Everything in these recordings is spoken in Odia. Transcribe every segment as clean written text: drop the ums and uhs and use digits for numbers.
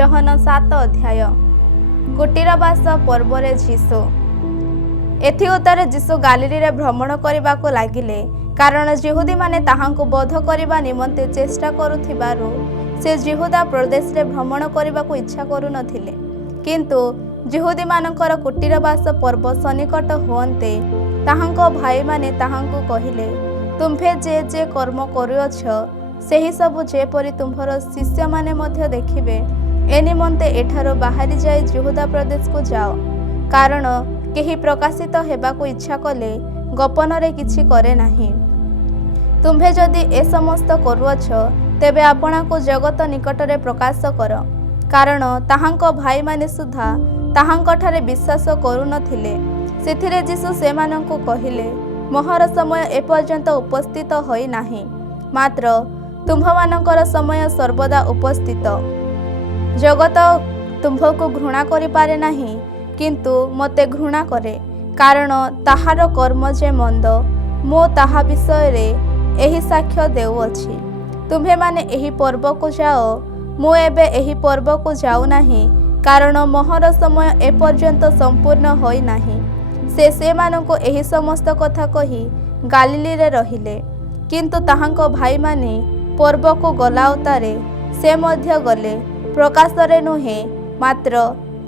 ଜହନ 7 ଅଧ୍ୟାୟ। କୁଟୀରବାସ ପର୍ବରେ ଯୀଶୁ। ଏଥି ଉତ୍ତରେ ଯୀଶୁ ଗାଲିଲୀରେ ଭ୍ରମଣ କରିବାକୁ ଲାଗିଲେ, କାରଣ ଯିହୁଦୀମାନେ ତାହାଙ୍କୁ ବଧ କରିବା ନିମନ୍ତେ ଚେଷ୍ଟା କରୁଥିବାରୁ ସେ ଯିହୁଦା ପ୍ରଦେଶରେ ଭ୍ରମଣ କରିବାକୁ ଇଚ୍ଛା କରୁନଥିଲେ। କିନ୍ତୁ ଯିହୁଦୀମାନଙ୍କର କୁଟୀରବାସ ପର୍ବ ସନ୍ନିକଟ ହୁଅନ୍ତେ ତାହାଙ୍କ ଭାଇମାନେ ତାହାଙ୍କୁ କହିଲେ, ତୁମ୍ଭେ ଯେ କର୍ମ କରୁଅଛ ସେହି ସବୁ ଯେପରି ତୁମ୍ଭର ଶିଷ୍ୟମାନେ ମଧ୍ୟ ଦେଖିବେ, ଏ ନିମନ୍ତେ ଏଠାରୁ ବାହାରି ଯାଇ ଯିହୁଦା ପ୍ରଦେଶକୁ ଯାଅ। କାରଣ କେହି ପ୍ରକାଶିତ ହେବାକୁ ଇଚ୍ଛା କଲେ ଗୋପନରେ କିଛି କରେ ନାହିଁ। ତୁମ୍ଭେ ଯଦି ଏ ସମସ୍ତ କରୁଅଛ, ତେବେ ଆପଣାକୁ ଜଗତ ନିକଟରେ ପ୍ରକାଶ କର। କାରଣ ତାହାଙ୍କ ଭାଇମାନେ ସୁଦ୍ଧା ତାହାଙ୍କଠାରେ ବିଶ୍ୱାସ କରୁନଥିଲେ। ସେଥିରେ ଯୀଶୁ ସେମାନଙ୍କୁ କହିଲେ, ମୋହର ସମୟ ଏପର୍ଯ୍ୟନ୍ତ ଉପସ୍ଥିତ ହୋଇନାହିଁ, ମାତ୍ର ତୁମ୍ଭମାନଙ୍କର ସମୟ ସର୍ବଦା ଉପସ୍ଥିତ। ଜଗତ ତୁମ୍ଭକୁ ଘୃଣା କରିପାରେ ନାହିଁ, କିନ୍ତୁ ମୋତେ ଘୃଣା କରେ, କାରଣ ତାହାର କର୍ମ ଯେ ମନ୍ଦ, ମୁଁ ତାହା ବିଷୟରେ ଏହି ସାକ୍ଷ୍ୟ ଦେଉଅଛି। ତୁମ୍ଭେମାନେ ଏହି ପର୍ବକୁ ଯାଅ, ମୁଁ ଏବେ ଏହି ପର୍ବକୁ ଯାଉନାହିଁ, କାରଣ ମୋହର ସମୟ ଏପର୍ଯ୍ୟନ୍ତ ସମ୍ପୂର୍ଣ୍ଣ ହୋଇନାହିଁ। ସେମାନଙ୍କୁ ଏହି ସମସ୍ତ କଥା କହି ଗାଲିଲୀରେ ରହିଲେ। କିନ୍ତୁ ତାହାଙ୍କ ଭାଇମାନେ ପର୍ବକୁ ଗଲା ଉତ୍ତାରେ ସେ ମଧ୍ୟ ଗଲେ, ପ୍ରକାଶରେ ନୁହେଁ, ମାତ୍ର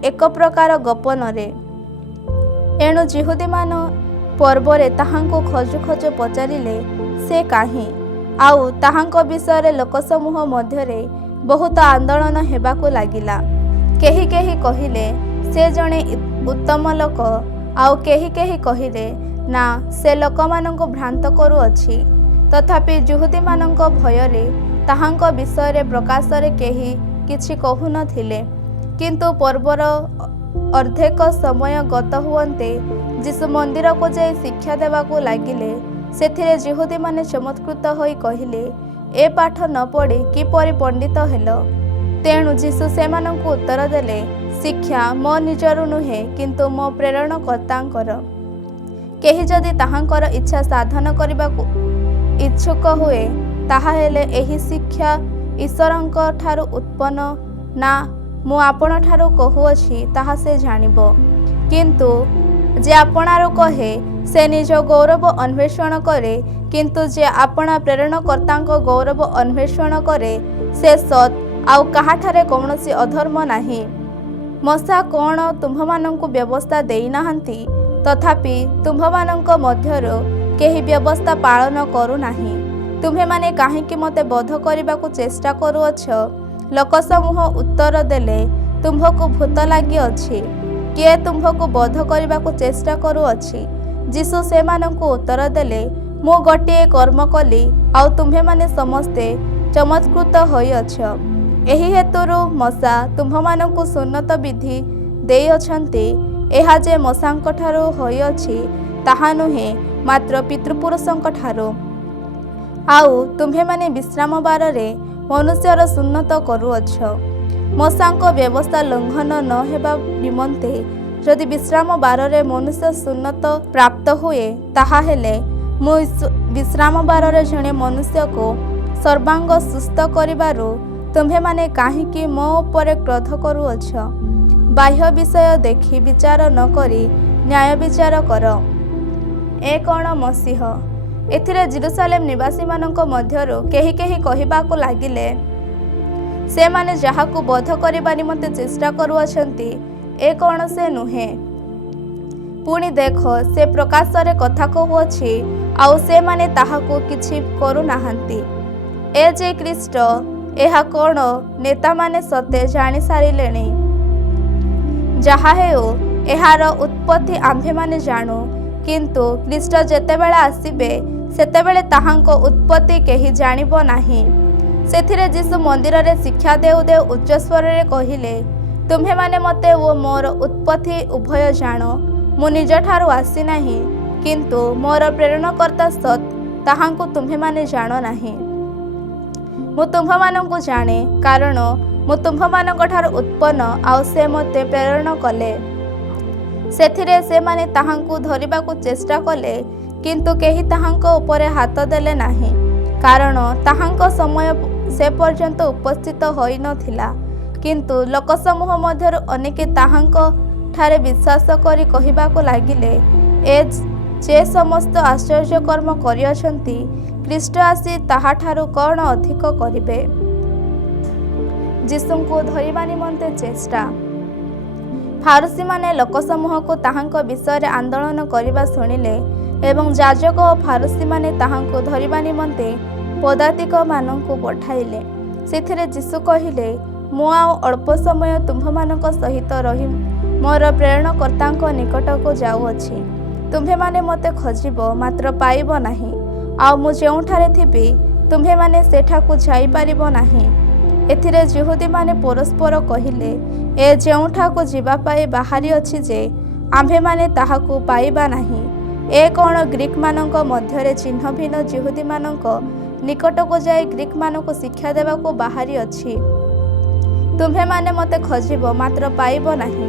ଏକ ପ୍ରକାର ଗୋପନରେ। ଏଣୁ ଯିହୁଦୀମାନେ ପର୍ବରେ ତାହାଙ୍କୁ ଖୋଜୁ ଖୋଜୁ ପଚାରିଲେ, ସେ କାହିଁ? ଆଉ ତାହାଙ୍କ ବିଷୟରେ ଲୋକସମୂହ ମଧ୍ୟରେ ବହୁତ ଆନ୍ଦୋଳନ ହେବାକୁ ଲାଗିଲା। କେହି କେହି କହିଲେ, ସେ ଜଣେ ଉତ୍ତମ ଲୋକ, ଆଉ କେହି କେହି କହିଲେ, ନା, ସେ ଲୋକମାନଙ୍କୁ ଭ୍ରାନ୍ତ କରୁଅଛି। ତଥାପି ଯିହୁଦୀମାନଙ୍କ ଭୟରେ ତାହାଙ୍କ ବିଷୟରେ ପ୍ରକାଶରେ କେହି କିଛି କହୁନଥିଲେ। କିନ୍ତୁ ପର୍ବର ଅର୍ଦ୍ଧେକ ସମୟ ଗତ ହୁଅନ୍ତେ ଯୀଶୁ ମନ୍ଦିରକୁ ଯାଇ ଶିକ୍ଷା ଦେବାକୁ ଲାଗିଲେ। ସେଥିରେ ଯିହୁଦୀମାନେ ଚମତ୍କୃତ ହୋଇ କହିଲେ, ଏ ପାଠ ନ ପଢ଼ି କିପରି ପଣ୍ଡିତ ହେଲ? ତେଣୁ ଯୀଶୁ ସେମାନଙ୍କୁ ଉତ୍ତର ଦେଲେ, ଶିକ୍ଷା ମୋ ନିଜରୁ ନୁହେଁ, କିନ୍ତୁ ମୋ ପ୍ରେରଣକର୍ତ୍ତାଙ୍କର। କେହି ଯଦି ତାହାଙ୍କର ଇଚ୍ଛା ସାଧନ କରିବାକୁ ଇଚ୍ଛୁକ ହୁଏ, ତାହାହେଲେ ଏହି ଶିକ୍ଷା ଈଶ୍ୱରଙ୍କ ଠାରୁ ଉତ୍ପନ୍ନ ନା ମୁଁ ଆପଣଠାରୁ କହୁଅଛି, ତାହା ସେ ଜାଣିବ। କିନ୍ତୁ ଯେ ଆପଣାରୁ କହେ, ସେ ନିଜ ଗୌରବ ଅନ୍ୱେଷଣ କରେ, କିନ୍ତୁ ଯେ ଆପଣା ପ୍ରେରଣକର୍ତ୍ତାଙ୍କ ଗୌରବ ଅନ୍ୱେଷଣ କରେ, ସେ ସତ୍, ଆଉ କାହାଠାରେ କୌଣସି ଅଧର୍ମ ନାହିଁ। ମୂଷା କ'ଣ ତୁମ୍ଭମାନଙ୍କୁ ବ୍ୟବସ୍ଥା ଦେଇନାହାନ୍ତି? ତଥାପି ତୁମ୍ଭମାନଙ୍କ ମଧ୍ୟରୁ କେହି ବ୍ୟବସ୍ଥା ପାଳନ କରୁନାହିଁ। ତୁମ୍ଭେମାନେ କାହିଁକି ମୋତେ ବଧ କରିବାକୁ ଚେଷ୍ଟା କରୁଅଛ? ଲୋକସମୂହ ଉତ୍ତର ଦେଲେ, ତୁମ୍ଭକୁ ଭୂତ ଲାଗିଅଛି। କିଏ ତୁମ୍ଭକୁ ବଧ କରିବାକୁ ଚେଷ୍ଟା କରୁଅଛି? ଯୀଶୁ ସେମାନଙ୍କୁ ଉତ୍ତର ଦେଲେ, ମୁଁ ଗୋଟିଏ କର୍ମ କଲି, ଆଉ ତୁମ୍ଭେମାନେ ସମସ୍ତେ ଚମତ୍କୃତ ହୋଇଅଛ। ଏହି ହେତୁରୁ ମୂଷା ତୁମ୍ଭମାନଙ୍କୁ ସୁନ୍ନତ ବିଧି ଦେଇଅଛନ୍ତି। ଏହା ଯେ ମୂଷାଙ୍କଠାରୁ ହୋଇଅଛି ତାହା ନୁହେଁ, ମାତ୍ର ପିତୃପୁରୁଷଙ୍କ ଠାରୁ। ଆଉ ତୁମ୍ଭେମାନେ ବିଶ୍ରାମ ବାରରେ ମନୁଷ୍ୟର ସୁନ୍ନତ କରୁଅଛ। ମୂଷାଙ୍କ ବ୍ୟବସ୍ଥା ଲଙ୍ଘନ ନ ହେବା ନିମନ୍ତେ ଯଦି ବିଶ୍ରାମ ବାରରେ ମନୁଷ୍ୟ ସୁନ୍ନତ ପ୍ରାପ୍ତ ହୁଏ, ତାହାହେଲେ ମୁଁ ବିଶ୍ରାମ ବାରରେ ଜଣେ ମନୁଷ୍ୟକୁ ସର୍ବାଙ୍ଗ ସୁସ୍ଥ କରିବାରୁ ତୁମ୍ଭେମାନେ କାହିଁକି ମୋ ଉପରେ କ୍ରୋଧ କରୁଅଛ? ବାହ୍ୟ ବିଷୟ ଦେଖି ବିଚାର ନ କରି ନ୍ୟାୟ ବିଚାର କର। ଏ କ'ଣ ମସୀହ? ଏଥିରେ ଜେରୁସାଲେମ ନିବାସୀମାନଙ୍କ ମଧ୍ୟରୁ କେହି କେହି କହିବାକୁ ଲାଗିଲେ, ସେମାନେ ଯାହାକୁ ବଧ କରିବା ନିମନ୍ତେ ଚେଷ୍ଟା କରୁଅଛନ୍ତି, ଏ କ'ଣ ସେ ନୁହେଁ? ପୁଣି ଦେଖ, ସେ ପ୍ରକାଶରେ କଥା କହୁଅଛି, ଆଉ ସେମାନେ ତାହାକୁ କିଛି କରୁନାହାନ୍ତି। ଏ ଯେ ଖ୍ରୀଷ୍ଟ, ଏହା କ'ଣ ନେତାମାନେ ସତେ ଜାଣିସାରିଲେଣି? ଯାହା ହେଉ, ଏହାର ଉତ୍ପତ୍ତି ଆମ୍ଭେମାନେ ଜାଣୁ। କିନ୍ତୁ ଖ୍ରୀଷ୍ଟ ଯେତେବେଳେ ଆସିବେ, ସେତେବେଳେ ତାହାଙ୍କ ଉତ୍ପତ୍ତି କେହି ଜାଣିବ ନାହିଁ। ସେଥିରେ ଯୀଶୁ ମନ୍ଦିରରେ ଶିକ୍ଷା ଦେଉ ଦେଉ ଉଚ୍ଚସ୍ୱରରେ କହିଲେ, ତୁମ୍ଭେମାନେ ମୋତେ ଓ ମୋର ଉତ୍ପତ୍ତି ଉଭୟ ଜାଣ। ମୁଁ ନିଜଠାରୁ ଆସିନାହିଁ, କିନ୍ତୁ ମୋର ପ୍ରେରଣକର୍ତ୍ତା ସତ୍, ତାହାଙ୍କୁ ତୁମ୍ଭେମାନେ ଜାଣ ନାହିଁ। ମୁଁ ତୁମ୍ଭମାନଙ୍କୁ ଜାଣେ, କାରଣ ମୁଁ ତୁମ୍ଭମାନଙ୍କଠାରୁ ଉତ୍ପନ୍ନ, ଆଉ ସେ ମୋତେ ପ୍ରେରଣ କଲେ। ସେଥିରେ ସେମାନେ ତାହାଙ୍କୁ ଧରିବାକୁ ଚେଷ୍ଟା କଲେ, କିନ୍ତୁ କେହି ତାହାଙ୍କ ଉପରେ ହାତ ଦେଲେ ନାହିଁ, କାରଣ ତାହାଙ୍କ ସମୟ ସେ ପର୍ଯ୍ୟନ୍ତ ଉପସ୍ଥିତ ହୋଇନଥିଲା। କିନ୍ତୁ ଲୋକସମୂହ ମଧ୍ୟରୁ ଅନେକେ ତାହାଙ୍କ ଠାରେ ବିଶ୍ୱାସ କରି କହିବାକୁ ଲାଗିଲେ, ଏ ଯେ ସମସ୍ତ ଆଶ୍ଚର୍ଯ୍ୟ କର୍ମ କରିଅଛନ୍ତି, ଖ୍ରୀଷ୍ଟ ଆସି ତାହାଠାରୁ କ'ଣ ଅଧିକ କରିବେ। ଯୀଶୁଙ୍କୁ ଧରିବା ନିମନ୍ତେ ଚେଷ୍ଟା। ଫାରୁସୀମାନେ ଲୋକସମୂହକୁ ତାହାଙ୍କ ବିଷୟରେ ଆନ୍ଦୋଳନ କରିବା ଶୁଣିଲେ ଏବଂ ଯାଜକ ଓ ଫାରୁସୀମାନେ ତାହାଙ୍କୁ ଧରିବା ନିମନ୍ତେ ପଦାତିକମାନଙ୍କୁ ପଠାଇଲେ। ସେଥିରେ ଯୀଶୁ କହିଲେ, ମୁଁ ଆଉ ଅଳ୍ପ ସମୟ ତୁମ୍ଭମାନଙ୍କ ସହିତ ରହି ମୋର ପ୍ରେରଣକର୍ତ୍ତାଙ୍କ ନିକଟକୁ ଯାଉଅଛି। ତୁମ୍ଭେମାନେ ମୋତେ ଖୋଜିବ, ମାତ୍ର ପାଇବ ନାହିଁ। ଆଉ ମୁଁ ଯେଉଁଠାରେ ଥିବି, ତୁମ୍ଭେମାନେ ସେଠାକୁ ଯାଇପାରିବ ନାହିଁ। ଏଥିରେ ଯିହୁଦୀମାନେ ପରସ୍ପର କହିଲେ, ଏ ଯେଉଁଠାକୁ ଯିବା ପାଇଁ ବାହାରିଅଛି ଯେ ଆମ୍ଭେମାନେ ତାହାକୁ ପାଇବା ନାହିଁ। ଏ କ'ଣ ଗ୍ରୀକମାନଙ୍କ ମଧ୍ୟରେ ଚିହ୍ନ ଭିନ୍ନ ଯିହୁଦୀମାନଙ୍କ ନିକଟକୁ ଯାଇ ଗ୍ରୀକମାନଙ୍କୁ ଶିକ୍ଷା ଦେବାକୁ ବାହାରିଅଛି। ତୁମ୍ଭେମାନେ ମୋତେ ଖୋଜିବ, ମାତ୍ର ପାଇବ ନାହିଁ।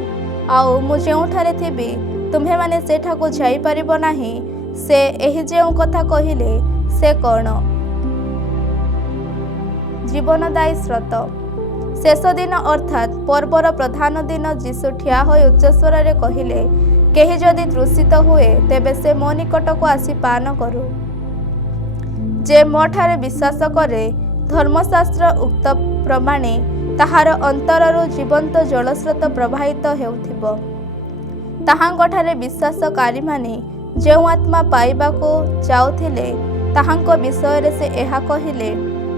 ଆଉ ମୁଁ ଯେଉଁଠାରେ ଥିବି, ତୁମ୍ଭେମାନେ ସେଠାକୁ ଯାଇପାରିବ ନାହିଁ। ସେ ଏହି ଯେଉଁ କଥା କହିଲେ, ସେ କ'ଣ? ଜୀବନଦାୟୀ ସ୍ରୋତ। ଶେଷ ଦିନ ଅର୍ଥାତ୍ ପର୍ବର ପ୍ରଧାନ ଦିନ ଯୀଶୁ ଠିଆ ହୋଇ ଉଚ୍ଚସ୍ୱରରେ କହିଲେ, କେହି ଯଦି ତୃଷିତ ହୁଏ, ତେବେ ସେ ମୋ ନିକଟକୁ ଆସି ପାନ କରୁ। ଯେ ମୋଠାରେ ବିଶ୍ୱାସ କରେ, ଧର୍ମଶାସ୍ତ୍ର ଉକ୍ତ ପ୍ରମାଣେ ତାହାର ଅନ୍ତରରୁ ଜୀବନ୍ତ ଜଳସ୍ରୋତ ପ୍ରବାହିତ ହେଉଥିବ। ତାହାଙ୍କଠାରେ ବିଶ୍ୱାସକାରୀମାନେ ଯେଉଁ ଆତ୍ମା ପାଇବାକୁ ଯାଉଥିଲେ, ତାହାଙ୍କ ବିଷୟରେ ସେ ଏହା କହିଲେ,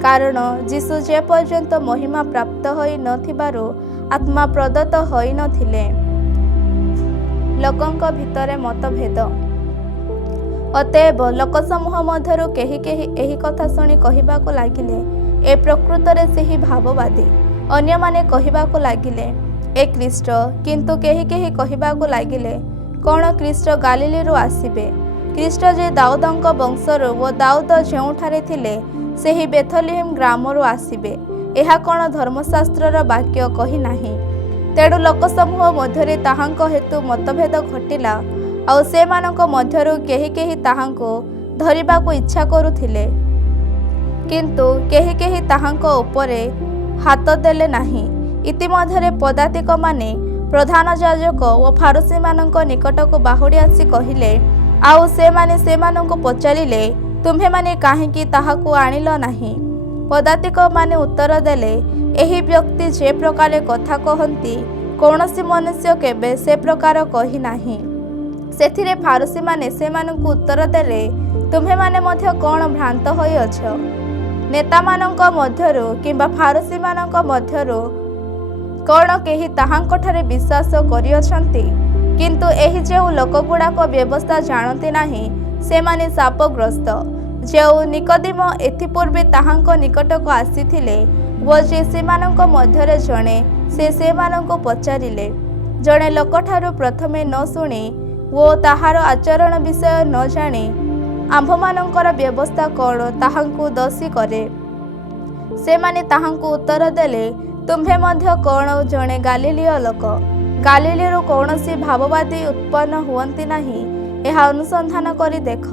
କାରଣ ଯୀଶୁ ଯେ ପର୍ଯ୍ୟନ୍ତ ମହିମା ପ୍ରାପ୍ତ ହୋଇ ନଥିବାରୁ ଆତ୍ମା ପ୍ରଦତ୍ତ ହୋଇନଥିଲେ। ଲୋକଙ୍କ ଭିତରେ ମତଭେଦ। ଅତଏବ ଲୋକସମୂହ ମଧ୍ୟରୁ କେହି କେହି ଏହି କଥା ଶୁଣି କହିବାକୁ ଲାଗିଲେ, ଏ ପ୍ରକୃତରେ ସେହି ଭାବବାଦୀ। ଅନ୍ୟମାନେ କହିବାକୁ ଲାଗିଲେ, ଏ ଖ୍ରୀଷ୍ଟ। କିନ୍ତୁ କେହି କେହି କହିବାକୁ ଲାଗିଲେ, କ'ଣ ଖ୍ରୀଷ୍ଟ ଗାଲିଲୀରୁ ଆସିବେ? ଖ୍ରୀଷ୍ଟ ଯେ ଦାଉଦଙ୍କ ବଂଶରୁ ଓ ଦାଉଦ ଯେଉଁଠାରେ ଥିଲେ, ସେହି ବେଥଲେହେମ୍ ଗ୍ରାମରୁ ଆସିବେ। ଏହା କ'ଣ ଧର୍ମଶାସ୍ତ୍ରର ବାକ୍ୟ କହି ନାହିଁ? ତେଣୁ ଲୋକସମୂହ ମଧ୍ୟରେ ତାହାଙ୍କ ହେତୁ ମତଭେଦ ଘଟିଲା। ଆଉ ସେମାନଙ୍କ ମଧ୍ୟରୁ କେହି କେହି ତାହାଙ୍କୁ ଧରିବାକୁ ଇଚ୍ଛା କରୁଥିଲେ, କିନ୍ତୁ କେହି କେହି ତାହାଙ୍କ ଉପରେ ହାତ ଦେଲେ ନାହିଁ। ଇତିମଧ୍ୟରେ ପଦାତିକମାନେ ପ୍ରଧାନ ଯାଜକ ଓ ଫାରୁସୀମାନଙ୍କ ନିକଟକୁ ବାହୁଡ଼ି ଆସି କହିଲେ, ଆଉ ସେମାନେ ସେମାନଙ୍କୁ ପଚାରିଲେ, ତୁମ୍ଭେମାନେ କାହିଁକି ତାହାକୁ ଆଣିଲ ନାହିଁ? ପଦାତିକମାନେ ଉତ୍ତର ଦେଲେ, ଏହି ବ୍ୟକ୍ତି ଯେ ପ୍ରକାର କଥା କହନ୍ତି, କୌଣସି ମନୁଷ୍ୟ କେବେ ସେ ପ୍ରକାର କହି ନାହିଁ। ସେଥିରେ ଫାରୁସୀମାନେ ସେମାନଙ୍କୁ ଉତ୍ତର ଦେଲେ, ତୁମ୍ଭେମାନେ ମଧ୍ୟ କ'ଣ ଭ୍ରାନ୍ତ ହୋଇଅଛ? ନେତାମାନଙ୍କ ମଧ୍ୟରୁ କିମ୍ବା ଫାରୁସୀମାନଙ୍କ ମଧ୍ୟରୁ କ'ଣ କେହି ତାହାଙ୍କଠାରେ ବିଶ୍ୱାସ କରିଅଛନ୍ତି? କିନ୍ତୁ ଏହି ଯେଉଁ ଲୋକଗୁଡ଼ାକ ବ୍ୟବସ୍ଥା ଜାଣନ୍ତି ନାହିଁ, ସେମାନେ ଶାପଗ୍ରସ୍ତ। ଯେଉଁ ନିକୋଦିମ ଏଥିପୂର୍ବେ ତାହାଙ୍କ ନିକଟକୁ ଆସିଥିଲେ ଓ ଯେ ସେମାନଙ୍କ ମଧ୍ୟରେ ଜଣେ, ସେ ସେମାନଙ୍କୁ ପଚାରିଲେ, ଜଣେ ଲୋକଠାରୁ ପ୍ରଥମେ ନ ଶୁଣି ଓ ତାହାର ଆଚରଣ ବିଷୟ ନ ଜାଣି ଆମ୍ଭମାନଙ୍କର ବ୍ୟବସ୍ଥା କ'ଣ ତାହାଙ୍କୁ ଦୋଷୀ କରେ? ସେମାନେ ତାହାଙ୍କୁ ଉତ୍ତର ଦେଲେ, ତୁମ୍ଭେ ମଧ୍ୟ କ'ଣ ଜଣେ ଗାଲିଲୀୟ ଲୋକ? ଗାଲିଲୀରୁ କୌଣସି ଭାବବାଦୀ ଉତ୍ପନ୍ନ ହୁଅନ୍ତି ନାହିଁ, ଏହା ଅନୁସନ୍ଧାନ କରି ଦେଖ।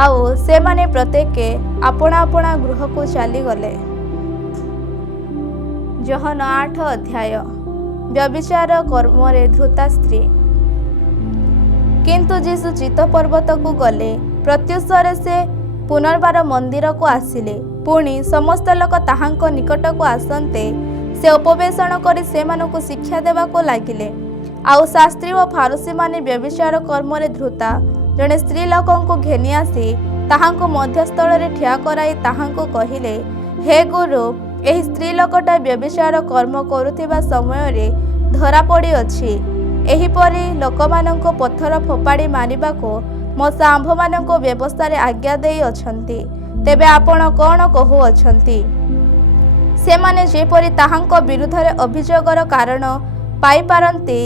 ଆଉ ସେମାନେ ପ୍ରତ୍ୟେକେ ଆପଣା ଆପଣା ଗୃହକୁ ଚାଲିଗଲେ। ଯୋହନ 8 ଅଧ୍ୟାୟ। ବ୍ୟଭିଚାର କର୍ମରେ ଧୃତା ସ୍ତ୍ରୀ। କିନ୍ତୁ ଯୀଶୁ ଚିତ୍ତ ପର୍ବତକୁ ଗଲେ। ପ୍ରତ୍ୟୁଷରେ ସେ ପୁନର୍ବାର ମନ୍ଦିରକୁ ଆସିଲେ। ପୁଣି ସମସ୍ତ ଲୋକ ତାହାଙ୍କ ନିକଟକୁ ଆସନ୍ତେ ସେ ଉପବେଶନ କରି ସେମାନଙ୍କୁ ଶିକ୍ଷା ଦେବାକୁ ଲାଗିଲେ। ଆଉ ଶାସ୍ତ୍ରୀ ଓ ଫାରୁସୀମାନେ ବ୍ୟଭିଚାର କର୍ମରେ ଧୃତା ଜଣେ ସ୍ତ୍ରୀ ଲୋକଙ୍କୁ ଘେନି ଆସି ତାହାଙ୍କୁ ମଧ୍ୟସ୍ଥଳରେ ଠିଆ କରାଇ ତାହାଙ୍କୁ କହିଲେ, ହେ ଗୁରୁ, ଏହି ସ୍ତ୍ରୀ ଲୋକଟା ବ୍ୟଭିଚାର କର୍ମ କରୁଥିବା ସମୟରେ ଧରା ପଡ଼ିଅଛି। ଏହିପରି ଲୋକମାନଙ୍କୁ ପଥର ଫୋପାଡ଼ି ମାରିବାକୁ ମୋଶେ ଆମ୍ଭମାନଙ୍କୁ ବ୍ୟବସ୍ଥାରେ ଆଜ୍ଞା ଦେଇଅଛନ୍ତି। ତେବେ ଆପଣ କ'ଣ କହୁଅଛନ୍ତି? ସେମାନେ ଯେପରି ତାହାଙ୍କ ବିରୁଦ୍ଧରେ ଅଭିଯୋଗର କାରଣ ପାଇପାରନ୍ତି,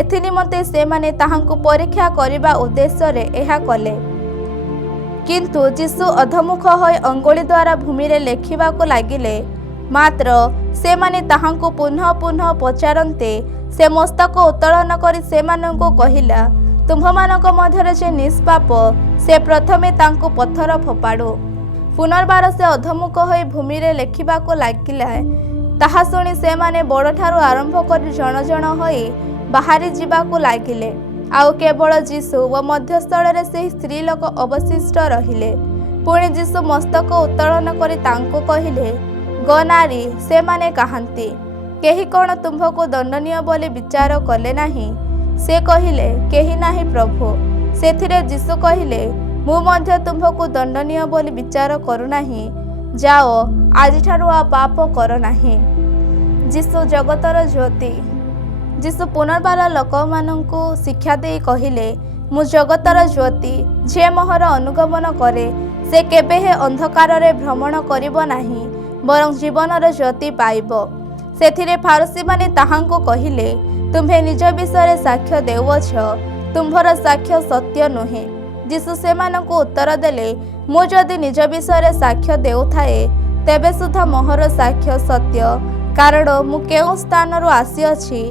ଏଥିନିମନ୍ତେ ସେମାନେ ତାହାଙ୍କୁ ପରୀକ୍ଷା କରିବା ଉଦ୍ଦେଶ୍ୟରେ ଏହା କଲେ। କିନ୍ତୁ ଯୀଶୁ ଅଧମୁଖ ହୋଇ ଅଙ୍ଗୁଳି ଦ୍ୱାରା ଭୂମିରେ ଲେଖିବାକୁ ଲାଗିଲେ। ମାତ୍ର ସେମାନେ ତାହାଙ୍କୁ ପୁନଃ ପୁନଃ ପଚାରନ୍ତେ ସେ ମସ୍ତକ ଉତ୍ତୋଳନ କରି ସେମାନଙ୍କୁ କହିଲା, ତୁମ୍ଭମାନଙ୍କ ମଧ୍ୟରେ ଯେ ନିଷ୍ପାପ, ସେ ପ୍ରଥମେ ତାଙ୍କୁ ପଥର ଫୋପାଡ଼ୁ। ପୁନର୍ବାର ସେ ଅଧମୁଖ ହୋଇ ଭୂମିରେ ଲେଖିବାକୁ ଲାଗିଲା। ତାହା ଶୁଣି ସେମାନେ ବଡ଼ଠାରୁ ଆରମ୍ଭ କରି ଜଣ ଜଣ ହୋଇ ବାହାରି ଯିବାକୁ ଲାଗିଲେ। ଆଉ କେବଳ ଯୀଶୁ ଓ ମଧ୍ୟସ୍ଥଳରେ ସେହି ସ୍ତ୍ରୀ ଲୋକ ଅବଶିଷ୍ଟ ରହିଲେ। ପୁଣି ଯୀଶୁ ମସ୍ତକ ଉତ୍ତୋଳନ କରି ତାଙ୍କୁ କହିଲେ, "ଗୋ ନାରୀ, ସେମାନେ କାହାନ୍ତି? କେହି କ'ଣ ତୁମ୍ଭକୁ ଦଣ୍ଡନୀୟ ବୋଲି ବିଚାର କଲେ ନାହିଁ?" ସେ କହିଲେ, "କେହି ନାହିଁ ପ୍ରଭୁ।" ସେଥିରେ ଯୀଶୁ କହିଲେ, "ମୁଁ ମଧ୍ୟ ତୁମ୍ଭକୁ ଦଣ୍ଡନୀୟ ବୋଲି ବିଚାର କରୁନାହିଁ। ଯାଅ, ଆଜିଠାରୁ ଆଉ ପାପ କର ନାହିଁ।" ଯୀଶୁ ଜଗତର ଜ୍ୟୋତି। ଯୀଶୁ ପୁନର୍ବାର ଲୋକମାନଙ୍କୁ ଶିକ୍ଷା ଦେଇ କହିଲେ, "ମୁଁ ଜଗତର ଜ୍ୟୋତି। ଯିଏ ମୋହର ଅନୁଗମନ କରେ ସେ କେବେ ହେ ଅନ୍ଧକାରରେ ଭ୍ରମଣ କରିବ ନାହିଁ, ବରଂ ଜୀବନର ଜ୍ୟୋତି ପାଇବ।" ସେଥିରେ ଫାରୁସୀମାନେ ତାହାଙ୍କୁ କହିଲେ, "ତୁମ୍ଭେ ନିଜ ବିଷୟରେ ସାକ୍ଷ୍ୟ ଦେଉଅଛ, ତୁମ୍ଭର ସାକ୍ଷ୍ୟ ସତ୍ୟ ନୁହେଁ।" ଯୀଶୁ ସେମାନଙ୍କୁ ଉତ୍ତର ଦେଲେ, "ମୁଁ ଯଦି ନିଜ ବିଷୟରେ ସାକ୍ଷ୍ୟ ଦେଉଥାଏ, ତେବେ ସୁଦ୍ଧା ମୋହର ସାକ୍ଷ୍ୟ ସତ୍ୟ, କାରଣ ମୁଁ କେଉଁ ସ୍ଥାନରୁ ଆସିଅଛି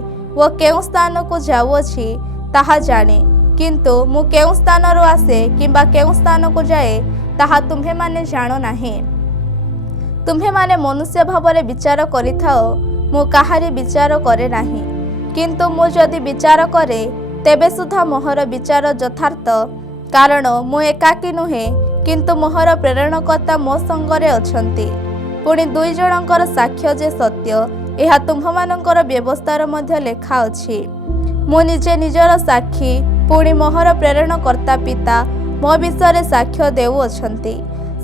ଓ କେଉଁ ସ୍ଥାନକୁ ଯାଉଅଛି ତାହା ଜାଣେ। କିନ୍ତୁ ମୁଁ କେଉଁ ସ୍ଥାନରୁ ଆସେ କିମ୍ବା କେଉଁ ସ୍ଥାନକୁ ଯାଏ ତାହା ତୁମ୍ଭେମାନେ ଜାଣ ନାହିଁ। ତୁମ୍ଭେମାନେ ମନୁଷ୍ୟ ଭାବରେ ବିଚାର କରିଥାଅ, ମୁଁ କାହାରି ବିଚାର କରେ ନାହିଁ। କିନ୍ତୁ ମୁଁ ଯଦି ବିଚାର କରେ, ତେବେ ସୁଦ୍ଧା ମୋହର ବିଚାର ଯଥାର୍ଥ, କାରଣ ମୁଁ ଏକାକୀ ନୁହେଁ, କିନ୍ତୁ ମୋହର ପ୍ରେରଣକର୍ତ୍ତା ମୋ ସଙ୍ଗରେ ଅଛନ୍ତି। ପୁଣି ଦୁଇ ଜଣଙ୍କର ସାକ୍ଷ୍ୟ ଯେ ସତ୍ୟ, ଏହା ତୁମ୍ଭମାନଙ୍କର ବ୍ୟବସ୍ଥାର ମଧ୍ୟ ଲେଖା ଅଛି। ମୁଁ ନିଜେ ନିଜର ସାକ୍ଷୀ, ପୁଣି ମୋହର ପ୍ରେରଣକର୍ତ୍ତା ପିତା ମୋ ବିଷୟରେ ସାକ୍ଷ୍ୟ ଦେଉଅଛନ୍ତି।"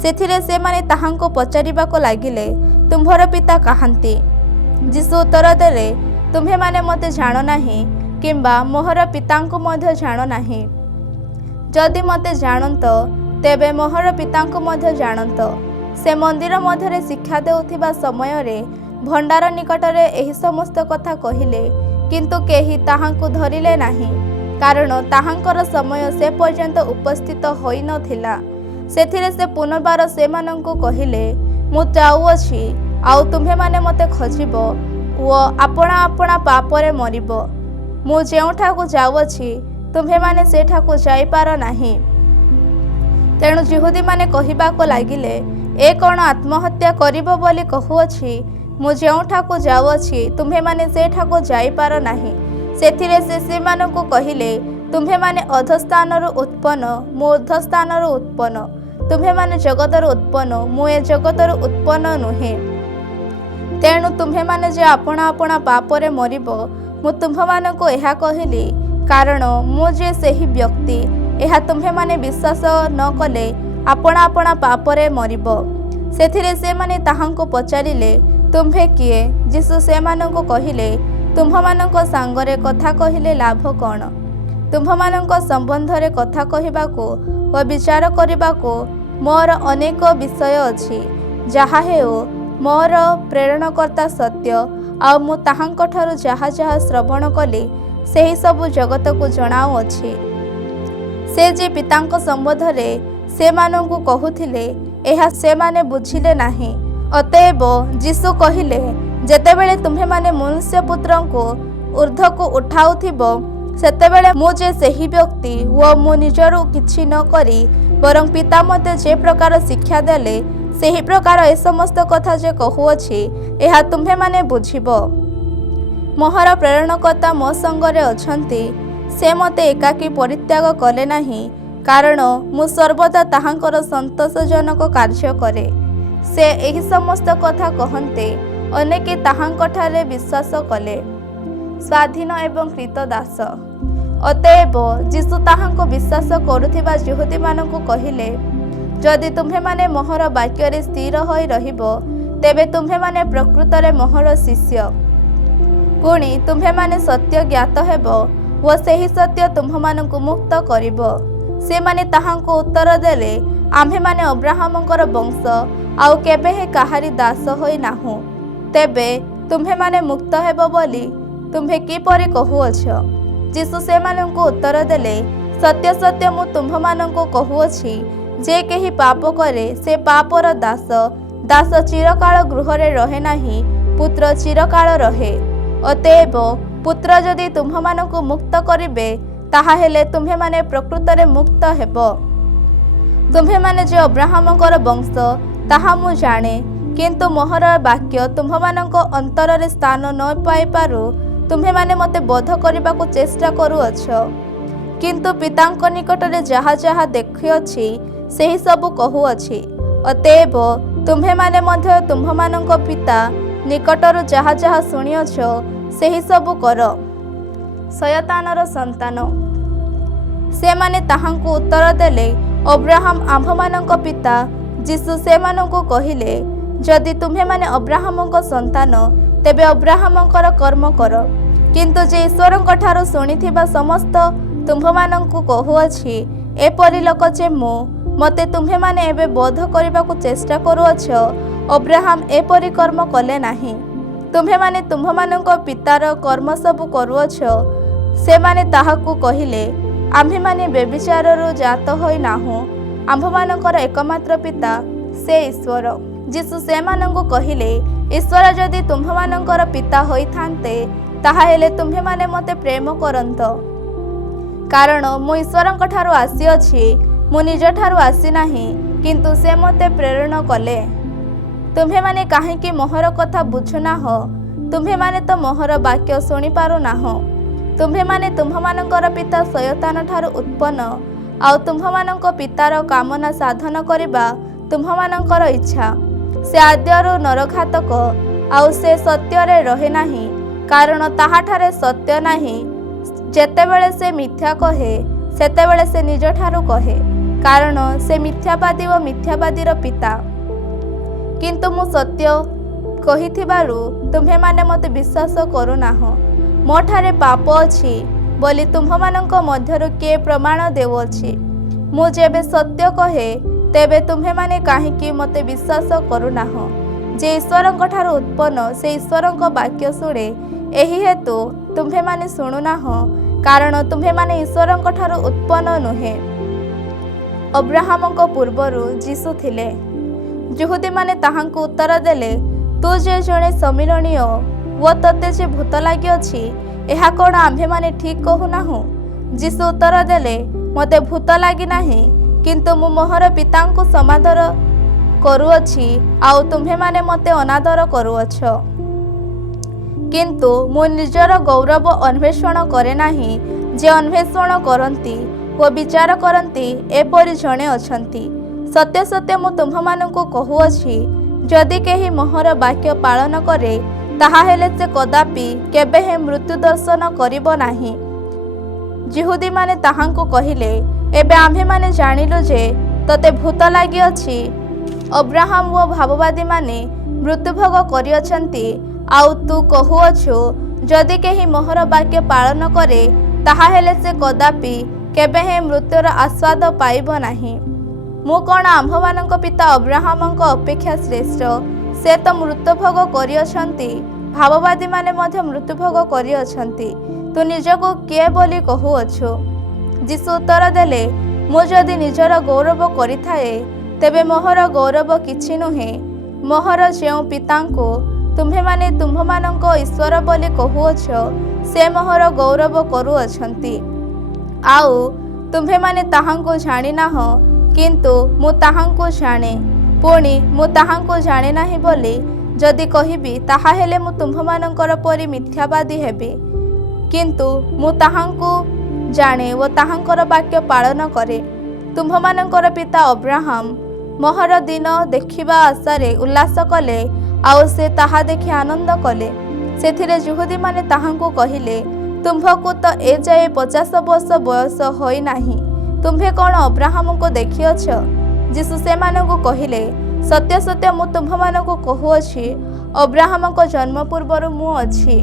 ସେଥିରେ ସେମାନେ ତାହାଙ୍କୁ ପଚାରିବାକୁ ଲାଗିଲେ, "ତୁମ୍ଭର ପିତା କାହାନ୍ତି?" ଯୀଶୁ ଉତ୍ତର ଦେଲେ, "ତୁମ୍ଭେମାନେ ମୋତେ ଜାଣ ନାହିଁ କିମ୍ବା ମୋହର ପିତାଙ୍କୁ ମଧ୍ୟ ଜାଣ ନାହିଁ। ଯଦି ମୋତେ ଜାଣନ୍ତ, ତେବେ ମୋହର ପିତାଙ୍କୁ ମଧ୍ୟ ଜାଣନ୍ତ।" ସେ ମନ୍ଦିର ମଧ୍ୟରେ ଶିକ୍ଷା ଦେଉଥିବା ସମୟରେ ଭଣ୍ଡାର ନିକଟରେ ଏହି ସମସ୍ତ କଥା କହିଲେ, କିନ୍ତୁ କେହି ତାହାଙ୍କୁ ଧରିଲେ ନାହିଁ, କାରଣ ତାହାଙ୍କର ସମୟ ସେ ପର୍ଯ୍ୟନ୍ତ ଉପସ୍ଥିତ ହୋଇନଥିଲା। ସେଥିରେ ସେ ପୁନର୍ବାର ସେମାନଙ୍କୁ କହିଲେ, "ମୁଁ ଯାଉଅଛି, ଆଉ ତୁମ୍ଭେମାନେ ମୋତେ ଖୋଜିବ ଓ ଆପଣା ଆପଣା ପାପରେ ମରିବ। ମୁଁ ଯେଉଁଠାକୁ ଯାଉଅଛି, ତୁମ୍ଭେମାନେ ସେଠାକୁ ଯାଇପାର ନାହିଁ।" ତେଣୁ ଯିହୁଦୀମାନେ କହିବାକୁ ଲାଗିଲେ, "ଏ କ'ଣ ଆତ୍ମହତ୍ୟା କରିବ ବୋଲି କହୁଅଛି? ମୁଁ ଯେଉଁଠାକୁ ଯାଉଅଛି, ତୁମ୍ଭେମାନେ ସେଠାକୁ ଯାଇପାର ନାହିଁ।" ସେଥିରେ ସେ ସେମାନଙ୍କୁ କହିଲେ, "ତୁମ୍ଭେମାନେ ଅଧସ୍ଥାନରୁ ଉତ୍ପନ୍ନ, ମୁଁ ଊର୍ଦ୍ଧ୍ୱସ୍ଥାନରୁ ଉତ୍ପନ୍ନ। ତୁମ୍ଭେମାନେ ଜଗତରୁ ଉତ୍ପନ୍ନ, ମୁଁ ଏ ଜଗତରୁ ଉତ୍ପନ୍ନ ନୁହେଁ। ତେଣୁ ତୁମ୍ଭେମାନେ ଯେ ଆପଣା ଆପଣା ପାପରେ ମରିବ, ମୁଁ ତୁମ୍ଭମାନଙ୍କୁ ଏହା କହିଲି, କାରଣ ମୁଁ ଯେ ସେହି ବ୍ୟକ୍ତି, ଏହା ତୁମ୍ଭେମାନେ ବିଶ୍ୱାସ ନ କଲେ ଆପଣା ଆପଣା ପାପରେ ମରିବ।" ସେଥିରେ ସେମାନେ ତାହାଙ୍କୁ ପଚାରିଲେ, "ତୁମ୍ଭେ କିଏ?" ଯୀଶୁ ସେମାନଙ୍କୁ କହିଲେ, "ତୁମ୍ଭମାନଙ୍କ ସାଙ୍ଗରେ କଥା କହିଲେ ଲାଭ କ'ଣ? ତୁମ୍ଭମାନଙ୍କ ସମ୍ବନ୍ଧରେ କଥା କହିବାକୁ ଓ ବିଚାର କରିବାକୁ ମୋର ଅନେକ ବିଷୟ ଅଛି। ଯାହା ହେଉ, ମୋର ପ୍ରେରଣକର୍ତ୍ତା ସତ୍ୟ, ଆଉ ମୁଁ ତାହାଙ୍କଠାରୁ ଯାହା ଯାହା ଶ୍ରବଣ କଲି, ସେହି ସବୁ ଜଗତକୁ ଜଣାଉଅଛି। ସେ ଯେ ପିତାଙ୍କ ସମ୍ବନ୍ଧରେ ସେମାନଙ୍କୁ କହୁଥିଲେ, ଏହା ସେମାନେ ବୁଝିଲେ ନାହିଁ। ଅତଏବ ଯୀଶୁ କହିଲେ, ଯେତେବେଳେ ତୁମ୍ଭେମାନେ ମନୁଷ୍ୟପୁତ୍ରଙ୍କୁ ଊର୍ଦ୍ଧ୍ୱକୁ ଉଠାଉଥିବ, ସେତେବେଳେ ମୁଁ ଯେ ସେହି ବ୍ୟକ୍ତି ଓ ମୁଁ ନିଜରୁ କିଛି ନ କରି ବରଂ ପିତା ମୋତେ ଯେ ପ୍ରକାର ଶିକ୍ଷା ଦେଲେ, ସେହି ପ୍ରକାର ଏ ସମସ୍ତ କଥା ଯେ କହୁଅଛି, ଏହା ତୁମ୍ଭେମାନେ ବୁଝିବ। ମୋହର ପ୍ରେରଣକର୍ତ୍ତା ମୋ ସଙ୍ଗରେ ଅଛନ୍ତି। ସେ ମୋତେ ଏକାକୀ ପରିତ୍ୟାଗ କଲେ ନାହିଁ, କାରଣ ମୁଁ ସର୍ବଦା ତାହାଙ୍କର ସନ୍ତୋଷଜନକ କାର୍ଯ୍ୟ କରେ। ସେ ଏହି ସମସ୍ତ କଥା କହନ୍ତେ ଅନେକେ ତାହାଙ୍କଠାରେ ବିଶ୍ୱାସ କଲେ। ସ୍ୱାଧୀନ ଏବଂ କ୍ରୀତଦାସ। ଅତଏବ ଯୀଶୁ ତାହାଙ୍କୁ ବିଶ୍ୱାସ କରୁଥିବା ଯିହୁଦୀମାନଙ୍କୁ କହିଲେ, ଯଦି ତୁମ୍ଭେମାନେ ମୋହର ବାକ୍ୟରେ ସ୍ଥିର ହୋଇ ରହିବ, ତେବେ ତୁମ୍ଭେମାନେ ପ୍ରକୃତରେ ମୋହର ଶିଷ୍ୟ। ପୁଣି ତୁମ୍ଭେମାନେ ସତ୍ୟ ଜ୍ଞାତ ହେବ ଓ ସେହି ସତ୍ୟ ତୁମ୍ଭମାନଙ୍କୁ ମୁକ୍ତ କରିବ। ସେମାନେ ତାହାଙ୍କୁ ଉତ୍ତର ଦେଲେ, ଆମ୍ଭେମାନେ ଅବ୍ରାହମଙ୍କର ବଂଶ, ଆଉ କେବେ ହେ କାହାରି ଦାସ ହୋଇ ନାହୁଁ। ତେବେ ତୁମ୍ଭେମାନେ ମୁକ୍ତ ହେବ ବୋଲି ତୁମ୍ଭେ କିପରି କହୁଅଛ? ଯୀଶୁ ସେମାନଙ୍କୁ ଉତ୍ତର ଦେଲେ, ସତ୍ୟ ସତ୍ୟ ମୁଁ ତୁମ୍ଭମାନଙ୍କୁ କହୁଅଛି, ଯେ କେହି ପାପ କରେ ସେ ପାପର ଦାସ। ଦାସ ଚିରକାଳ ଗୃହରେ ରହେ ନାହିଁ, ପୁତ୍ର ଚିରକାଳ ରହେ। ଅତଏବ ପୁତ୍ର ଯଦି ତୁମ୍ଭମାନଙ୍କୁ ମୁକ୍ତ କରିବେ, ତାହାହେଲେ ତୁମ୍ଭେମାନେ ପ୍ରକୃତରେ ମୁକ୍ତ ହେବ। ତୁମ୍ଭେମାନେ ଯେ ଅବ୍ରାହମଙ୍କର ବଂଶ, ତାହା ମୁଁ ଜାଣେ, किंतु मोहर वाक्य तुम्भमानंक अंतରରେ स्थान न पाइपारु तुम्हेमाने मते बोध करबाकू चेष्टा करूअछ। किंतु पितांक निकटरे जहा जहा देखिअछि सेही सब कहुअछि। अतएव तुम्हेमाने मध्य तुम्भमानंक पिता निकटरू जहा जहा शुणिअछ सेही सब कर। शयतानर संतान से माने ताहांकु उत्तर देले, अब्राहम आम्भमानंक पिता। जीसु सेमानंकु कहिले, जदि तुम्हे माने अब्राहमंक संतान तेबे अब्राहमंकर कर्म कर। किंतु जे ईश्वरंक ठारू शुणिथिबा समस्त तुम्भमानंकु कहुअछि, एपरि लोक जे मते तुम्हे माने एबे बोध करबाकू चेष्टा करूअछ, अब्राहम एपरि कर्म कले नाही। तुम्हे माने तुम्भमानंक पितार कर्म सबु करूअछ। से माने ताहाकू कहिले, आम्भे माने बेविचाररू जात होई नाहु, आम्भमानंकर एकमात्र पिता से ईश्वर। जीसु सेमानंकु कहिले, ईश्वर जदि तुम्भमानंकर पिता होइथान्ते ताहा हेले तुम्हे माने मते प्रेम करंत, कारण मु ईश्वरंक ठारू आसीअछि। मु निज ठारू आसी नाही, किंतु से मते प्रेरण कले। तुम्हे माने काहेकि मोहर कथा बुझुनाह? तुम्हे माने तो मोहर वाक्य शुणी पारु नाह। तुम्हे माने तुम्भमानंकर पिता शयतान ठारू उत्पन्न, आउ तुम्भमानंक पितार कामना साधन करिबा तुम्भमानंकर इच्छा। से आद्यरू नरघातक, आउ से सत्यरे रहे नाही, कारण ताहाठारे सत्य नाही। जेतेबेले से मिथ्या कहे सेतेबेले से निज ठारू कहे, कारण से मिथ्यावादी व मिथ्यावादीर पिता। किंतु मु सत्य कहिथिबारु तुम्हे माने मते विश्वास करूनाह। मो ठारे पाप अछि बोली तुम्भमानंक मध्यरु किए प्रमाण देउअछि? मु जेबे सत्य कहे तेबे तुम्हे माने काहेकि मते विश्वास करूनाह? जे ईश्वरंक ठारू उत्पन्न से ईश्वरंक वाक्य शुणे, एही हेतु तुम्हे माने शुणुनाह, कारण तुम्हे माने ईश्वरंक ठारू उत्पन्न नुहे। अब्राहमंक पूर्वरु जीसु थिले। यहूदी माने ताहांकु उत्तर देले, तू जे जणे समिरणीय वो तते जे भूत लागि अछि, एहा कोण आम्भे माने ठीक कहूनाहु? जीसु उत्तर देले, मते भूत लागि नाही, किंतु मु मोहर पितांकु समादर करूअछि, आउ तुम्हे माने मते अनादर करूअछ। किंतु मु निजर गौरव अन्वेषण करे नाही। जे अन्वेषण करंती व विचार करंती एपरि जणे अछंती। सत्य सत्य मु तुम्भमानंकु कहुअछि, जदि केही मोहर वाक्य पालन करे ताहा हेले से कदापि केबे हे मृत्यु दर्शन करिबो नाही। यहूदी माने ताहांकु कहिले, एबे आम्भे माने जानिलु जे तते भूत लागि अछि। अब्राहम व भाववादी माने मृत्युभोग करिअछंती, आउ तू कहुअछु, जदि केही मोहर वाक्य पालन करे ताहा हेले से कदापि केबे हे मृत्युर आस्वाद पाइबो नाही। मु कोण आम्भमानंक पिता अब्राहमंक अपेक्षा श्रेष्ठ? से तो मृत्युभोग करिअछंती, भाववादी माने मध्य मृत्युभोग करिअछंती। तू निजको किए बोली कहुअछु? जीसु उत्तर देले, मु जदि निजर गौरव करिथाए तेबे मोहर गौरव किछि नुहे। मोहर जेउ पितांको तुम्हे माने तुम्भमानंक ईश्वर बोली कहुअछ, से मोहर गौरव करूअछंती, आउ तुम्हे माने ताहांको जानिनाह, किंतु मु ताहांको जाने। पुणी मु ताहांको जाने नाही बोली जदि कहिबी ताहा हेले मु तुम्भमानंकर परि मिथ्यावादी हेबी। किंतु मु ताहांको जाने व ताहांकर वाक्य पालन करे। तुम्भमानंकर पिता अब्राहम मोहर दिन देखिबा आशारे उल्लास कले, आउ से ताहा देखि आनंद कले। सेथिरे यहूदी माने ताहांको कहिले, तुम्भको तो ए जाए 50 वर्ष बयस होई नाही, तुम्भे कौन अब्राहम को देखिअछ? जीसु सेमानंकु कहिले, सत्य सत्य मु तुम्भमानंकु कहुअछि, अब्राहम को जन्म पूर्वरु मु अछि।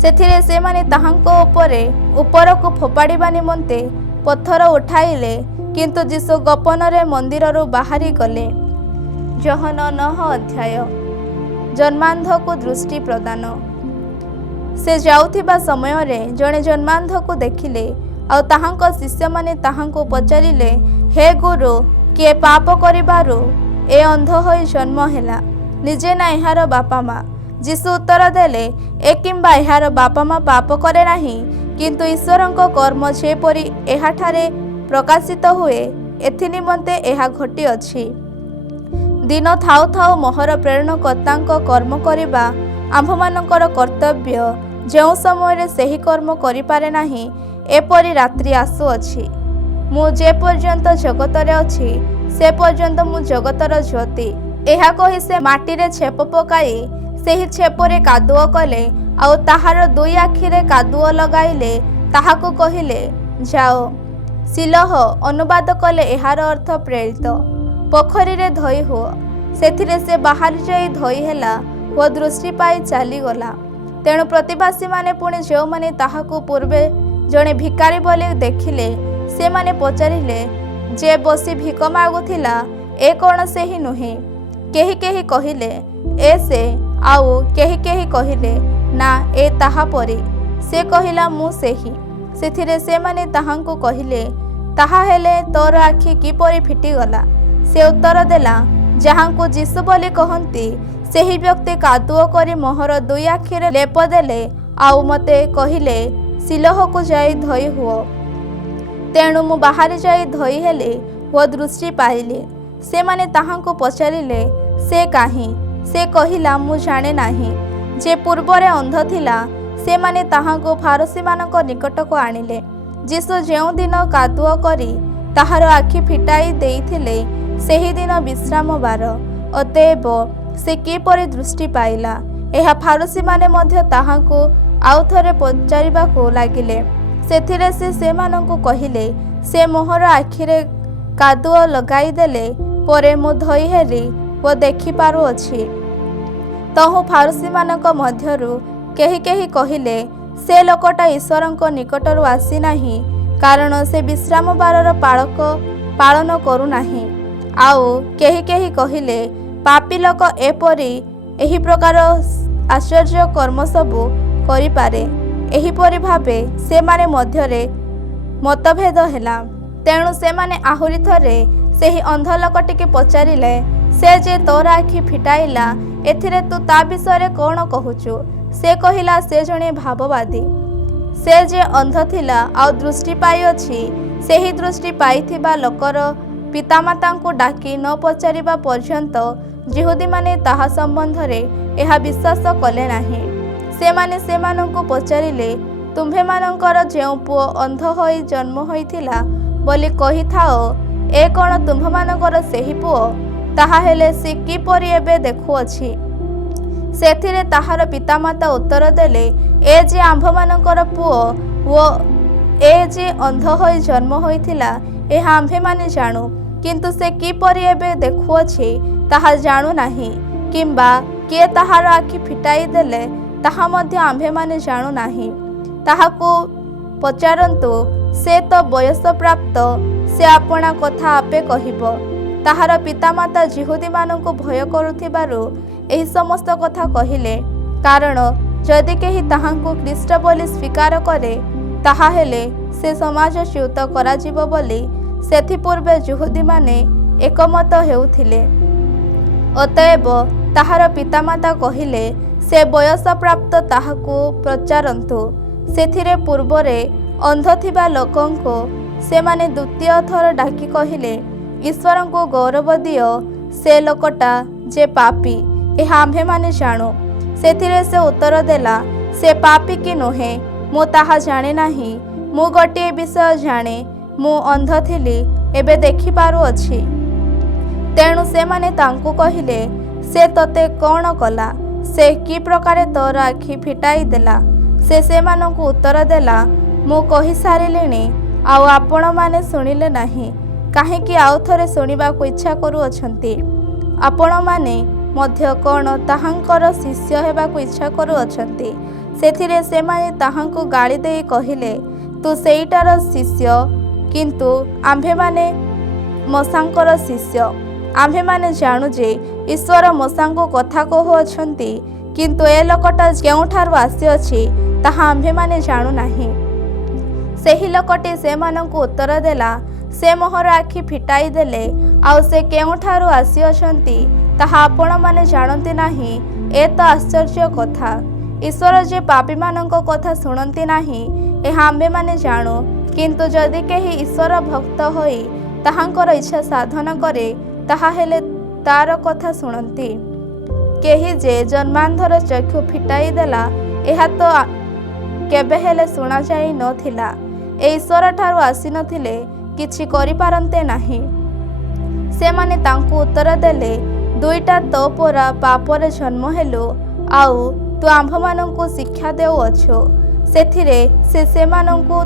सेथिरे से माने ताहांको उपरकु फोपाड़िबा निमंते पत्थर उठाइले, किंतु जीसु गोपନରେ मंदिररु बाहरी गले। योहन 9 अध्याय। जन्मांधको दृष्टि प्रदान। से जाउथिबा समय रे जणे जन्मांधको देखिले, आउ ताहांको शिष्य माने ताहांको पचारिले, हे गुरु, किए पाप करिबारु ए अंध होई जन्म हेला, निजे ना एहार बापा माँ? जीसु उत्तर देले, ए किंबा एहार बापा माँ पाप करे नाही, किंतु ईश्वरंको कर्म जेपरि एहाठारे प्रकाशित हुए एथि निमंते एहा घटी अछि। दिन थाउ थाउ मोहर प्रेरणकर्त्ताଙ୍କ कर्म କରିବା ଆମ୍ଭମାନଙ୍କର କର୍ତ୍ତବ୍ୟ। ଯେଉଁ ସମୟରେ ସେହି କର୍ମ କରିପାରେ ନାହିଁ, ଏପରି ରାତ୍ରି ଆସୁଅଛି। ମୁଁ ଯେ ପର୍ଯ୍ୟନ୍ତ ଜଗତରେ ଅଛି ସେ ପର୍ଯ୍ୟନ୍ତ ମୁଁ ଜଗତର ଜ୍ୟୋତି। ଏହା କହି ସେ ମାଟିରେ ଛେପ ପକାଇ ସେହି ଛେପରେ କାଦୁଅ କଲେ ଆଉ ତାହାର ଦୁଇ ଆଖିରେ କାଦୁଅ ଲଗାଇଲେ। ତାହାକୁ କହିଲେ, ଯାଅ। ସିଲହ ଅନୁବାଦ କଲେ ଏହାର ଅର୍ଥ ପ୍ରେରିତ। ପୋଖରୀରେ ଧୋଇ ହୁଅ। ସେଥିରେ ସେ ବାହାରି ଯାଇ ଧୋଇ ହେଲା ଓ ଦୃଷ୍ଟି ପାଇ ଚାଲିଗଲା। ତେଣୁ ପ୍ରତିବାସୀମାନେ ପୁଣି ଯେଉଁମାନେ ତାହାକୁ ପୂର୍ବେ ଜଣେ ଭିକାରୀ ବୋଲି ଦେଖିଲେ, ସେମାନେ ପଚାରିଲେ, ଯେ ବସି ଭିକ ମାଗୁଥିଲା, ଏ କ'ଣ ସେହି ନୁହେଁ? କେହି କେହି କହିଲେ, ଏ ସେ। ଆଉ କେହି କେହି କହିଲେ, ନା, ଏ ତାହା ପରି। ସେ କହିଲା, ମୁଁ ସେହି। ସେଥିରେ ସେମାନେ ତାହାଙ୍କୁ କହିଲେ, ତାହା ହେଲେ ତୋର ଆଖି କିପରି ଫିଟିଗଲା? ସେ ଉତ୍ତର ଦେଲା, ଯାହାଙ୍କୁ ଯୀଶୁ ବୋଲି କହନ୍ତି, ସେହି ବ୍ୟକ୍ତି କାଦୁଅ କରି ମୋହର ଦୁଇ ଆଖିରେ ଲେପ ଦେଲେ ଆଉ ମୋତେ କହିଲେ, ସିଲହକୁ ଯାଇ ଧୋଇ ହୁଅ। ତେଣୁ ମୁଁ ବାହାରି ଯାଇ ଧୋଇ ହେଲି ଓ ଦୃଷ୍ଟି ପାଇଲି। ସେମାନେ ତାହାଙ୍କୁ ପଚାରିଲେ, ସେ କାହିଁ? ସେ କହିଲା, ମୁଁ ଜାଣେ ନାହିଁ। ଯେ ପୂର୍ବରେ ଅନ୍ଧ ଥିଲା, ସେମାନେ ତାହାଙ୍କୁ ଫାରୁସୀମାନଙ୍କ ନିକଟକୁ ଆଣିଲେ। ଯୀଶୁ ଯେଉଁଦିନ କାଦୁଅ କରି ତାହାର ଆଖି ଫିଟାଇ ଦେଇଥିଲେ, ସେହିଦିନ ବିଶ୍ରାମବାର। ଅତଏବ ସେ କିପରି ଦୃଷ୍ଟି ପାଇଲା? ଏହା ଫାରୁସୀମାନେ ମଧ୍ୟ ତାହାଙ୍କୁ ଆଉ ଥରେ ପଚାରିବାକୁ ଲାଗିଲେ। ସେଥିରେ ସେ ସେମାନଙ୍କୁ କହିଲେ, ସେ ମୋହର ଆଖିରେ କାଦୁଅ ଲଗାଇଦେଲେ ପରେ ମୁଁ ଧୋଇ ହେଲି ଓ ଦେଖିପାରୁଅଛି। ତହୁଁ ଫାରୁସୀମାନଙ୍କ ମଧ୍ୟରୁ କେହି କେହି କହିଲେ, ସେ ଲୋକଟା ଈଶ୍ୱରଙ୍କ ନିକଟରୁ ଆସିନାହିଁ, କାରଣ ସେ ବିଶ୍ରାମବାରର ପାଳନ କରୁନାହିଁ। ଆଉ କେହି କେହି କହିଲେ, ପାପୀ ଲୋକ ଏପରି ଏହି ପ୍ରକାର ଆଶ୍ଚର୍ଯ୍ୟ କର୍ମ ସବୁ କରିପାରେ। ଏହିପରି ଭାବେ ସେମାନେ ମଧ୍ୟରେ ମତଭେଦ ହେଲା। ତେଣୁ ସେମାନେ ଆହୁରି ଥରେ ସେହି ଅନ୍ଧ ଲୋକଟିକି ପଚାରିଲେ, ସେ ଯେ ତୋର ଆଖି ଫିଟାଇଲା, ଏଥିରେ ତୁ ତା ବିଷୟରେ କ'ଣ କହୁଛୁ? ସେ କହିଲା, ସେ ଜଣେ ଭାବବାଦୀ। ସେ ଯେ ଅନ୍ଧ ଥିଲା ଆଉ ଦୃଷ୍ଟି ପାଇଅଛି, ସେହି ଦୃଷ୍ଟି ପାଇଥିବା ଲୋକର ପିତାମାତାଙ୍କୁ ଡାକି ନ ପଚାରିବା ପର୍ଯ୍ୟନ୍ତ ଯିହୁଦୀମାନେ ତାହା ସମ୍ବନ୍ଧରେ ଏହା ବିଶ୍ୱାସ କଲେ ନାହିଁ। ସେମାନେ ସେମାନଙ୍କୁ ପଚାରିଲେ, ତୁମ୍ଭେମାନଙ୍କର ଯେଉଁ ପୁଅ ଅନ୍ଧ ହୋଇ ଜନ୍ମ ହୋଇଥିଲା ବୋଲି କହିଥାଅ, ଏ କ'ଣ ତୁମ୍ଭମାନଙ୍କର ସେହି ପୁଅ? ତାହା ହେଲେ ସେ କିପରି ଏବେ ଦେଖୁଅଛି? ସେଥିରେ ତାହାର ପିତାମାତା ଉତ୍ତର ଦେଲେ, ଏ ଯେ ଆମ୍ଭମାନଙ୍କର ପୁଅ ଓ ଏ ଯେ ଅନ୍ଧ ହୋଇ ଜନ୍ମ ହୋଇଥିଲା, ଏହା ଆମ୍ଭେମାନେ ଜାଣୁ। କିନ୍ତୁ ସେ କିପରି ଏବେ ଦେଖୁଅଛି ତାହା ଜାଣୁନାହିଁ, କିମ୍ବା କିଏ ତାହାର ଆଖି ଫିଟାଇ ଦେଲେ ତାହା ମଧ୍ୟ ଆମ୍ଭେମାନେ ଜାଣୁନାହିଁ। ତାହାକୁ ପଚାରନ୍ତୁ, ସେ ତ ବୟସପ୍ରାପ୍ତ, ସେ ଆପଣା କଥା ଆପେ କହିବ। ତାହାର ପିତାମାତା ଯିହୁଦୀମାନଙ୍କୁ ଭୟ କରୁଥିବାରୁ ଏହି ସମସ୍ତ କଥା କହିଲେ। କାରଣ ଯଦି କେହି ତାହାଙ୍କୁ ଖ୍ରୀଷ୍ଟ ବୋଲି ସ୍ୱୀକାର କରେ, ତାହାହେଲେ ସେ ସମାଜଚ୍ୟୁତ କରାଯିବ ବୋଲି ସେଥିପୂର୍ବେ ଯିହୁଦୀମାନେ ଏକମତ ହେଉଥିଲେ। ଅତଏବ ତାହାର ପିତାମାତା କହିଲେ, ସେ ବୟସପ୍ରାପ୍ତ, ତାହାକୁ ପଚାରନ୍ତୁ। ସେଥିରେ ପୂର୍ବରେ ଅନ୍ଧ ଥିବା ଲୋକଙ୍କୁ ସେମାନେ ଦ୍ୱିତୀୟ ଥର ଡାକି କହିଲେ, ଈଶ୍ୱରଙ୍କୁ ଗୌରବ ଦିଅ, ସେ ଲୋକଟା ଯେ ପାପୀ, ଏହା ଆମ୍ଭେମାନେ ଜାଣୁ। ସେଥିରେ ସେ ଉତ୍ତର ଦେଲା, ସେ ପାପୀ କି ନୁହେଁ ମୁଁ ତାହା ଜାଣେ ନାହିଁ। ମୁଁ ଗୋଟିଏ ବିଷୟ ଜାଣେ, ମୁଁ ଅନ୍ଧ ଥିଲି, ଏବେ ଦେଖିପାରୁଅଛି। ତେଣୁ ସେମାନେ ତାଙ୍କୁ କହିଲେ, ସେ ତୋତେ କ'ଣ କଲା? ସେ କି ପ୍ରକାରେ ତୋର ଆଖି ଫିଟାଇ ଦେଲା? ସେ ସେମାନଙ୍କୁ ଉତ୍ତର ଦେଲା, ମୁଁ କହିସାରିଲିଣି, ଆଉ ଆପଣମାନେ ଶୁଣିଲେ ନାହିଁ। କାହିଁକି ଆଉ ଥରେ ଶୁଣିବାକୁ ଇଚ୍ଛା କରୁଅଛନ୍ତି? ଆପଣମାନେ ମଧ୍ୟ କ'ଣ ତାହାଙ୍କର ଶିଷ୍ୟ ହେବାକୁ ଇଚ୍ଛା କରୁଅଛନ୍ତି? ସେଥିରେ ସେମାନେ ତାହାଙ୍କୁ ଗାଳି ଦେଇ କହିଲେ, ତୁ ସେଇଟାର ଶିଷ୍ୟ, କିନ୍ତୁ ଆମ୍ଭେମାନେ ମୂଷାଙ୍କର ଶିଷ୍ୟ। ଆମ୍ଭେମାନେ ଜାଣୁ ଯେ ଈଶ୍ୱର ମୂଷାଙ୍କୁ କଥା କହୁଅଛନ୍ତି, କିନ୍ତୁ ଏ ଲୋକଟା କେଉଁଠାରୁ ଆସିଅଛି ତାହା ଆମ୍ଭେମାନେ ଜାଣୁନାହିଁ। ସେହି ଲୋକଟି ସେମାନଙ୍କୁ ଉତ୍ତର ଦେଲା, ସେ ମୋହର ଆଖି ଫିଟାଇ ଦେଲେ, ଆଉ ସେ କେଉଁଠାରୁ ଆସିଅଛନ୍ତି ତାହା ଆପଣମାନେ ଜାଣନ୍ତି ନାହିଁ। ଏ ତ ଆଶ୍ଚର୍ଯ୍ୟ କଥା। ଈଶ୍ୱର ଯେ ପାପୀମାନଙ୍କ କଥା ଶୁଣନ୍ତି ନାହିଁ, ଏହା ଆମ୍ଭେମାନେ ଜାଣୁ। କିନ୍ତୁ ଯଦି କେହି ଈଶ୍ୱର ଭକ୍ତ ହୋଇ ତାହାଙ୍କର ଇଚ୍ଛା ସାଧନ କରେ, ତାହାହେଲେ ତାର କଥା ଶୁଣନ୍ତି। କେହି ଯେ ଜନ୍ମାନ୍ଧର ଚକ୍ଷୁ ଫିଟାଇ ଦେଲା, ଏହା ତ କେବେ ହେଲେ ଶୁଣାଯାଇ ନଥିଲା। ଏ ଈଶ୍ୱର ଠାରୁ ଆସିନଥିଲେ କିଛି କରିପାରନ୍ତେ ନାହିଁ। ସେମାନେ ତାଙ୍କୁ ଉତ୍ତର ଦେଲେ, ଦୁଇଟା ତ ପରା ପାପରେ ଜନ୍ମ ହେଲୁ, ଆଉ ତୁ ଆମ୍ଭମାନଙ୍କୁ ଶିକ୍ଷା ଦେଉଅଛୁ। ସେଥିରେ ସେ ସେମାନଙ୍କୁ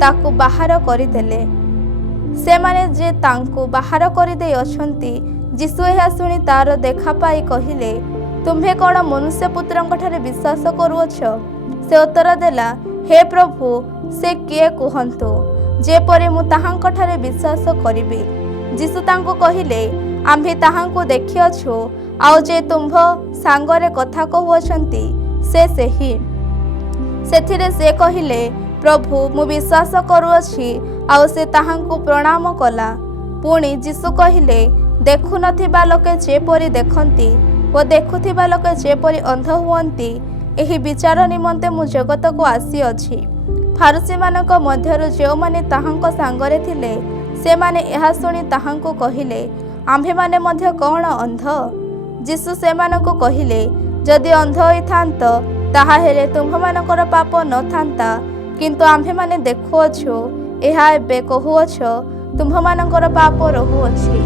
ତାକୁ ବାହାର କରିଦେଲେ। ସେମାନେ ଯେ ତାଙ୍କୁ ବାହାର କରିଦେଇ ଅଛନ୍ତି। ଯୀଶୁ ଏହା ଶୁଣି ତାର ଦେଖା ପାଇ କହିଲେ, ତୁମ୍ଭେ କ'ଣ ମନୁଷ୍ୟପୁତ୍ରଙ୍କଠାରେ ବିଶ୍ୱାସ କରୁଅଛ? ସେ ଉତ୍ତର ଦେଲା, ହେ ପ୍ରଭୁ, ସେ କିଏ କୁହନ୍ତୁ, ଯେପରି ମୁଁ ତାହାଙ୍କଠାରେ ବିଶ୍ୱାସ କରିବି। ଯୀଶୁ ତାଙ୍କୁ କହିଲେ, ଆମ୍ଭେ ତାହାଙ୍କୁ ଦେଖିଅଛୁ, ଆଉ ଯେ ତୁମ୍ଭ ସାଙ୍ଗରେ କଥା କହୁଅଛନ୍ତି ସେ ସେହି। ସେଥିରେ ସେ କହିଲେ, ପ୍ରଭୁ, ମୁଁ ବିଶ୍ୱାସ କରୁଅଛି। ଆଉ ସେ ତାହାଙ୍କୁ ପ୍ରଣାମ କଲା। ପୁଣି ଯୀଶୁ କହିଲେ, ଦେଖୁନଥିବା ଲୋକେ ଯେପରି ଦେଖନ୍ତି ଓ ଦେଖୁଥିବା ଲୋକେ ଯେପରି ଅନ୍ଧ ହୁଅନ୍ତି, ଏହି ବିଚାର ନିମନ୍ତେ ମୁଁ ଜଗତକୁ ଆସିଅଛି। ଫାରୁସୀମାନଙ୍କ ମଧ୍ୟରୁ ଯେଉଁମାନେ ତାହାଙ୍କ ସାଙ୍ଗରେ ଥିଲେ, ସେମାନେ ଏହା ଶୁଣି ତାହାଙ୍କୁ କହିଲେ, ଆମ୍ଭେମାନେ ମଧ୍ୟ କ'ଣ ଅନ୍ଧ? ଯୀଶୁ ସେମାନଙ୍କୁ କହିଲେ, ଯଦି ଅନ୍ଧ ହୋଇଥାନ୍ତ, ତାହାହେଲେ ତୁମ୍ଭମାନଙ୍କର ପାପ ନଥାନ୍ତା। କିନ୍ତୁ ଆମ୍ଭେମାନେ ଦେଖୁଅଛୁ, ଏହା ଏବେ କହୁଅଛ, ତୁମ୍ଭମାନଙ୍କର ପାପ ରହୁଅଛି।